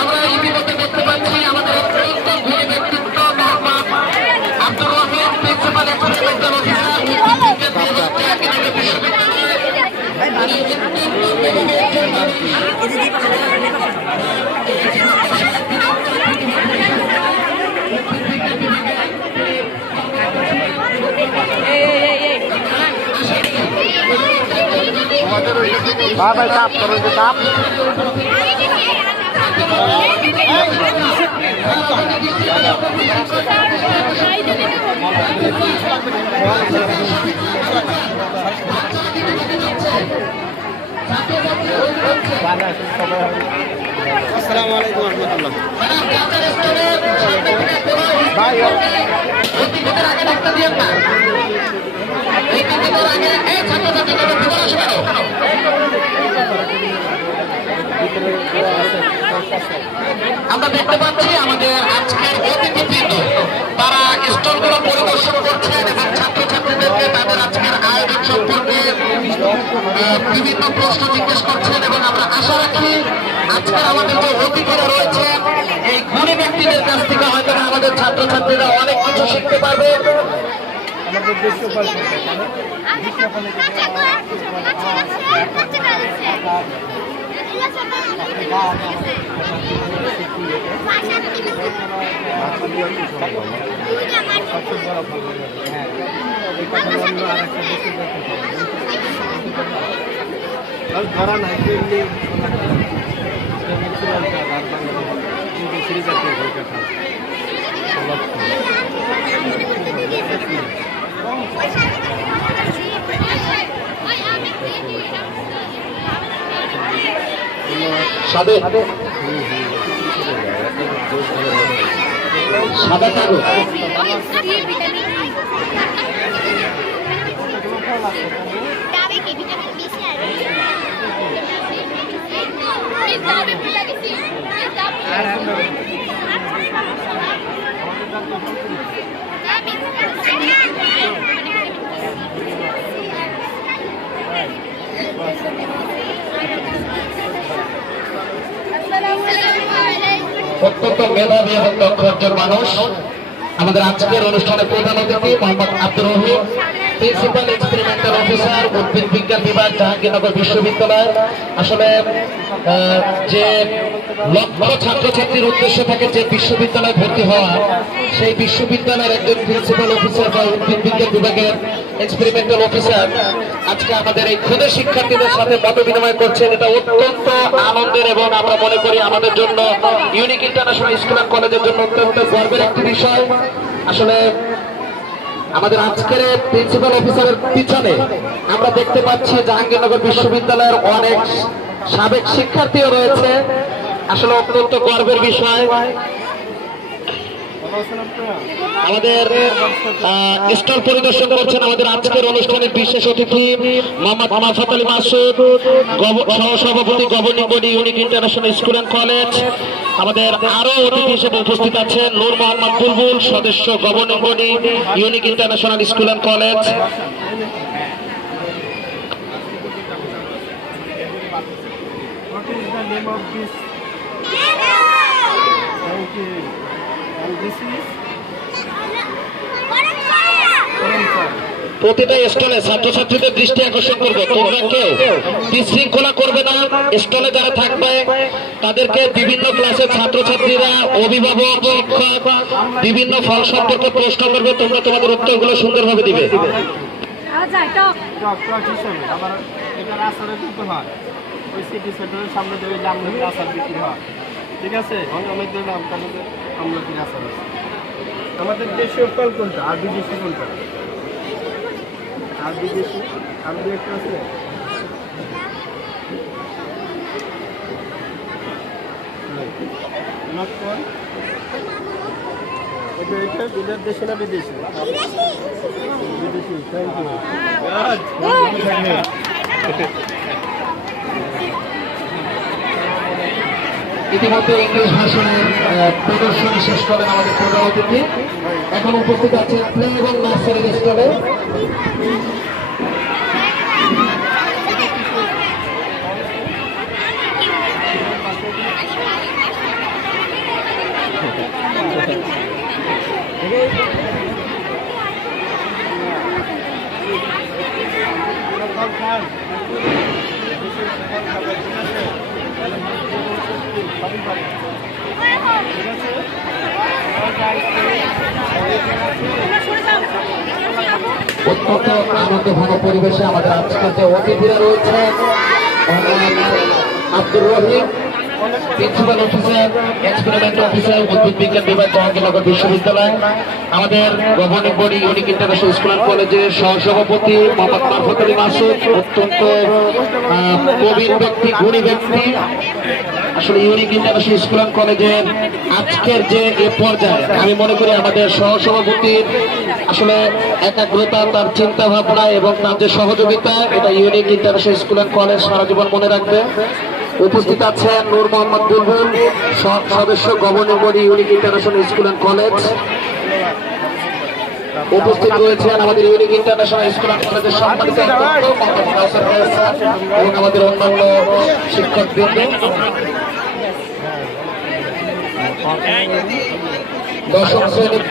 আমরা ইতিমধ্যে দেখতে পাচ্ছি আমাদের ব্যক্তিত্ব Abdur Rahim principal experimental officer ভাই চাপ করো যে চাপ আসসালামু আলাইকুম ওয়া রাহমাতুল্লাহ ভাই আগে একটা দিয়ে না এই কাজের আগে এই ছাত্রছাত্রীদের ভিতরে আসবে আমরা দেখতে পাচ্ছি আমাদের আজকের অতিথিবৃন্দ তারা স্টলগুলো পরিদর্শন করছেন এবং ছাত্রছাত্রীদেরকে তাদের আজকের আয়োজন সম্পর্কে বিভিন্ন প্রশ্ন জিজ্ঞেস করছেন এবং আমরা আশা রাখি আজকের আমাদের যে অতিথিরা রয়েছে এই গুণী ব্যক্তিদের কাছ থেকে হয়তো আমাদের ছাত্রছাত্রীরা অনেক কিছু শিখতে পারবে। আমাদের দেশীয় ধরা নাই সাদে সাদা কাগজ অত্যন্ত মেধাবী এবং দক্ষ একজন মানুষ আমাদের আজকের অনুষ্ঠানে প্রধান অতিথি Mohammad Abdur Rahim principal experimental officer উদ্ভিদ বিজ্ঞান বিভাগ জাহাঙ্গীরনগর বিশ্ববিদ্যালয়। আসলে যে লক্ষ্য ছাত্রছাত্রীর উদ্দেশ্য থাকে যে বিশ্ববিদ্যালয়ে ভর্তি হওয়া, সেই বিশ্ববিদ্যালয়ের একজন প্রিন্সিপাল অফিসার বা উদ্ভিদ বিজ্ঞান বিভাগের এক্সপেরিমেন্টাল অফিসার আজকে আমাদের এই ক্ষুদে শিক্ষার্থীদের সাথে মত বিনিময় করছেন। এটা অত্যন্ত আনন্দের এবং আমরা মনে করি আমাদের জন্য ইউনিক ইন্টারন্যাশনাল স্কুল অ্যান্ড কলেজের জন্য অত্যন্ত গর্বের একটি বিষয়। আসলে আমাদের আজকের প্রিন্সিপাল অফিসারের পিছনে আমরা দেখতে পাচ্ছি জাহাঙ্গীরনগর বিশ্ববিদ্যালয়ের অনেক সাবেক শিক্ষার্থীও রয়েছে। আসলে অত্যন্ত গর্বের বিষয়। আমাদের স্টল পরিদর্শন করছেন আমাদের আজকের অনুষ্ঠানের বিশেষ অতিথি মোহাম্মদ মারফত আলী মাসুদ, সহসভাপতি governing body unique international school and college. আমাদের আরো অতিথি হিসেবে উপস্থিত আছেন নূর মোহাম্মদ বুলবুল, সদস্য governing body unique international school and college. প্রতিটা স্টলে ছাত্রছাত্রীদের দৃষ্টি আকর্ষণ করবো, তোমরা কেউ বিশৃঙ্খলা করবে না। স্টলে যারা থাকবে তাদেরকে বিভিন্ন ক্লাসের ছাত্রছাত্রীরা, অভিভাবক, শিক্ষক বিভিন্ন ফল সম্পর্কে প্রশ্ন করবে, তোমরা তোমাদের উত্তরগুলো সুন্দরভাবে দিবে। ঠিক আছে, আমাদের দেশীয় ফল কোনটা আর বিদেশি কোনটা? আর বিদেশি আর দু একটা আছে। এটা বিদেশ দেশি না বিদেশি? বিদেশি। Thank you. ইতিমধ্যে ইংলিশ ভাষণের প্রদর্শনী শেষ করেন আমাদের প্রধান অতিথি। এখন উপস্থিত আছে প্লে এবং নার্সারি স্কুলে। অত্যন্ত আনন্দঘন পরিবেশে আমাদের আজকে যে অতিথিরা রয়েছে, Abdur Rahim principal officer, experiment officer, উদ্ভিদ বিজ্ঞান বিভাগ, জাহাঙ্গীরনগর বিশ্ববিদ্যালয়, আমাদের governing body unique international school and কলেজের সহসভাপতি মোহাম্মদ মারফত আলী মাসুদ, অত্যন্ত প্রবীণ ব্যক্তি, গুণী ব্যক্তি। আসলে ইউনিক ইন্টারন্যাশনাল স্কুল অ্যান্ড কলেজের আজকের যে এ পর্যায়ে আমি মনে করি আমাদের সহসভাপতির আসলে একাগ্রতা, তার চিন্তা ভাবনা এবং তার যে সহযোগিতা, এটা unique international school and college সারা জীবন মনে রাখবে। উপস্থিত আছেন নূর মোহাম্মদ বুলবুল, সদস্য governing body unique international school and college. উপস্থিত রয়েছেন আমাদের ইউনিক ইন্টারন্যাশনাল স্কুল অ্যান্ড কলেজের সম্মানিত এবং আমাদের অন্যান্য শিক্ষকবৃন্দ। দশম শ্রেণীর